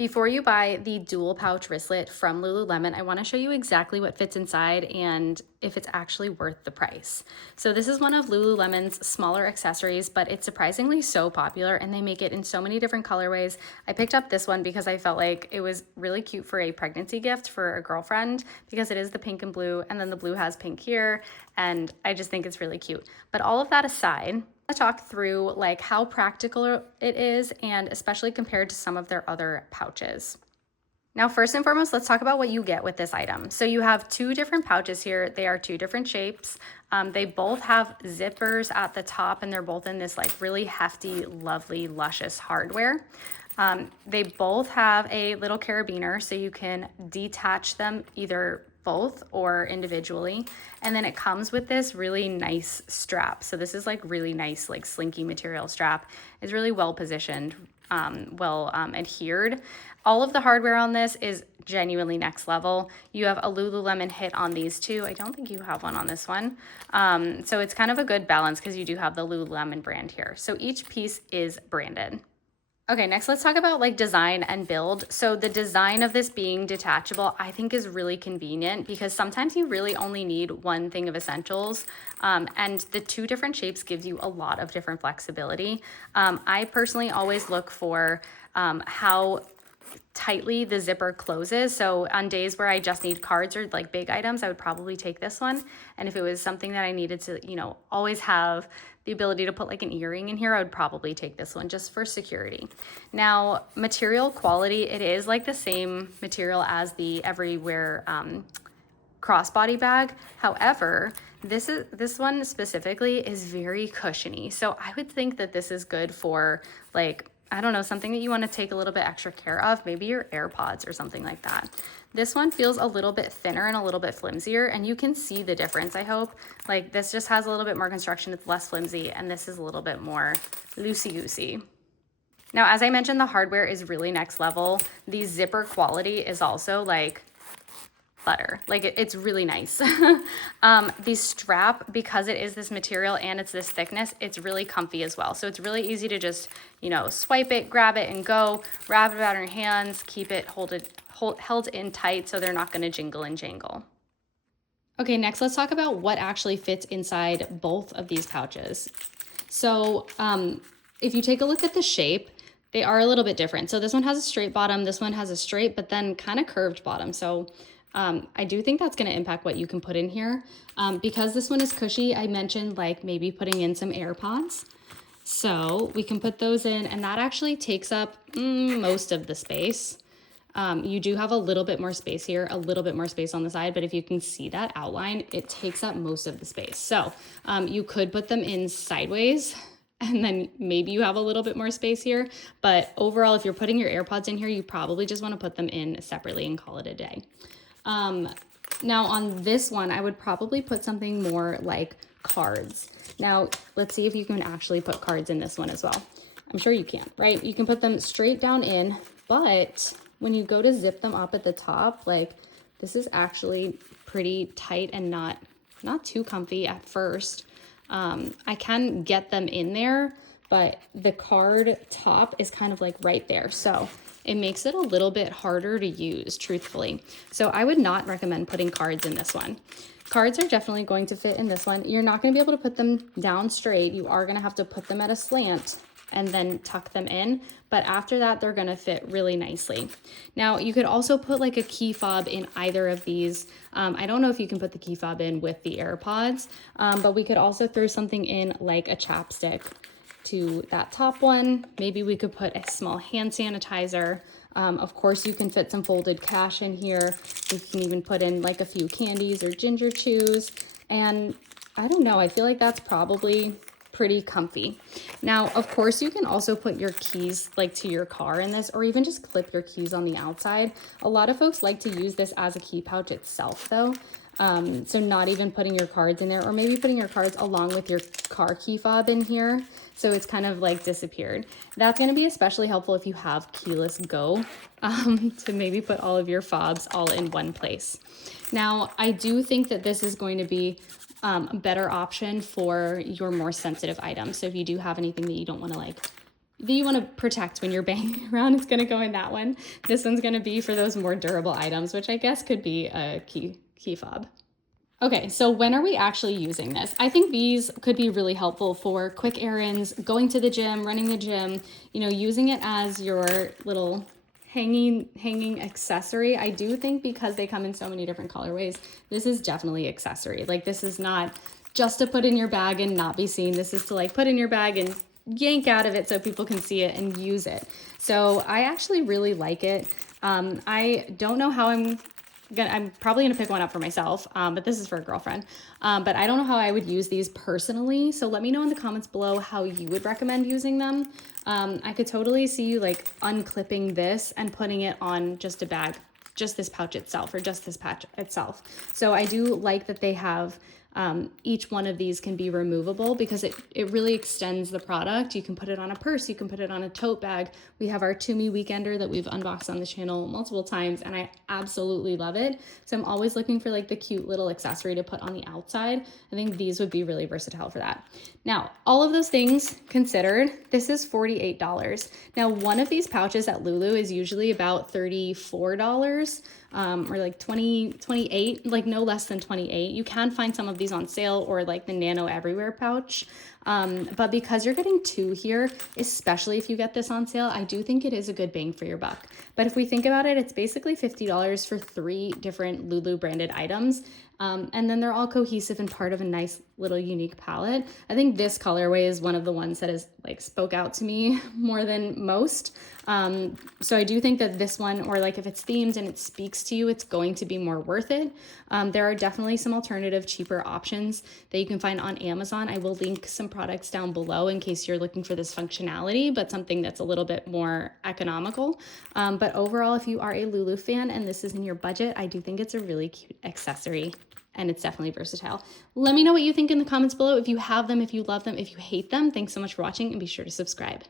Before you buy the dual pouch wristlet from Lululemon, I want to show you exactly what fits inside and if it's actually worth the price. So this is one of Lululemon's smaller accessories, but it's surprisingly so popular and they make it in so many different colorways. I picked up this one because I felt like it was really cute for a pregnancy gift for a girlfriend because it is the pink and blue, and then the blue has pink here, and I just think it's really cute. But all of that aside, talk through like how practical it is, and especially compared to some of their other pouches. Now, first and foremost, let's talk about what you get with this item. So you have two different pouches here. They are two different shapes. They both have zippers at the top, and they're both in this like really hefty, lovely, luscious hardware. They both have a little carabiner, so you can detach them either both or individually. And then it comes with this really nice strap. So this is like really nice, like slinky material strap. It's really well positioned, well adhered. All of the hardware on this is genuinely next level. You have a Lululemon hit on these two. I don't think you have one on this one. So it's kind of a good balance because you do have the Lululemon brand here. So each piece is branded. Okay, next let's talk about like design and build. So the design of this being detachable, I think is really convenient because sometimes you really only need one thing of essentials. And the two different shapes gives you a lot of different flexibility. I personally always look for how tightly the zipper closes. So on days where I just need cards or like big items, I would probably take this one. And if it was something that I needed to, always have the ability to put like an earring in here, I would probably take this one just for security. Now, material quality, it is like the same material as the Everywhere crossbody bag. However, this one specifically is very cushiony. So I would think that this is good for like, I don't know, something that you want to take a little bit extra care of, maybe your AirPods or something like that. This one feels a little bit thinner and a little bit flimsier, and you can see the difference, I hope. Like this just has a little bit more construction, it's less flimsy, and this is a little bit more loosey-goosey. Now, as I mentioned, the hardware is really next level. The zipper quality is also like butter. Like it's really nice. The strap, because it is this material and it's this thickness, it's really comfy as well. So it's really easy to just, swipe it, grab it and go, wrap it around your hands, keep it held in tight so they're not going to jingle and jangle. Okay, next let's talk about what actually fits inside both of these pouches. So if you take a look at the shape, they are a little bit different. So this one has a straight bottom, this one has a straight, but then kind of curved bottom. So I do think that's going to impact what you can put in here. Because this one is cushy, I mentioned like maybe putting in some AirPods. So we can put those in, and that actually takes up most of the space. You do have a little bit more space here, a little bit more space on the side, but if you can see that outline, it takes up most of the space. So you could put them in sideways, and then maybe you have a little bit more space here. But overall, if you're putting your AirPods in here, you probably just want to put them in separately and call it a day. Now on this one, I would probably put something more like cards. Now let's see if you can actually put cards in this one as well. I'm sure you can, right? You can put them straight down in, but when you go to zip them up at the top, like this is actually pretty tight and not too comfy at first. I can get them in there, but the card top is kind of like right there. So it makes it a little bit harder to use, truthfully. So I would not recommend putting cards in this one. Cards are definitely going to fit in this one. You're not going to be able to put them down straight. You are going to have to put them at a slant and then tuck them in. But after that, they're going to fit really nicely. Now, you could also put like a key fob in either of these. I don't know if you can put the key fob in with the AirPods, but we could also throw something in like a chapstick to that top one. Maybe we could put a small hand sanitizer. Of course, you can fit some folded cash in here. You can even put in like a few candies or ginger chews. And I don't know, I feel like that's probably pretty comfy. Now, of course, you can also put your keys like to your car in this, or even just clip your keys on the outside. A lot of folks like to use this as a key pouch itself though. So not even putting your cards in there, or maybe putting your cards along with your car key fob in here. So it's kind of like disappeared. That's going to be especially helpful if you have keyless go, to maybe put all of your fobs all in one place. Now, I do think that this is going to be a better option for your more sensitive items. So if you do have anything that you don't want to like that you want to protect when you're banging around, it's going to go in that one. This one's going to be for those more durable items, which I guess could be a key fob. Okay, so when are we actually using this? I think these could be really helpful for quick errands, going to the gym, running the gym, you know, using it as your little hanging accessory. I do think because they come in so many different colorways, this is definitely accessory. Like, this is not just to put in your bag and not be seen. This is to like put in your bag and yank out of it so people can see it and use it. So I actually really like it. I don't know how I'm probably gonna pick one up for myself, but this is for a girlfriend. But I don't know how I would use these personally. So let me know in the comments below how you would recommend using them. I could totally see you like unclipping this and putting it on just a bag, just this pouch itself, or just this pouch itself. So I do like that they have each one of these can be removable because it really extends the product. You can put it on a purse, you can put it on a tote bag. We have our To Me Weekender that we've unboxed on the channel multiple times, and I absolutely love it. So I'm always looking for like the cute little accessory to put on the outside. I think these would be really versatile for that. Now, all of those things considered, this is $48. Now, one of these pouches at Lulu is usually about $34. Or like 28, like no less than 28. You can find some of these on sale, or like the Nano Everywhere pouch. But because you're getting two here, especially if you get this on sale, I do think it is a good bang for your buck. But if we think about it, it's basically $50 for 3 different Lulu branded items. And then they're all cohesive and part of a nice little unique palette. I think this colorway is one of the ones that has like spoke out to me more than most. So I do think that this one, or like if it's themed and it speaks to you, it's going to be more worth it. There are definitely some alternative cheaper options that you can find on Amazon. I will link some products down below in case you're looking for this functionality, but something that's a little bit more economical. But overall, if you are a Lulu fan and this is in your budget, I do think it's a really cute accessory. And it's definitely versatile. Let me know what you think in the comments below. If you have them, if you love them, if you hate them. Thanks so much for watching, and be sure to subscribe.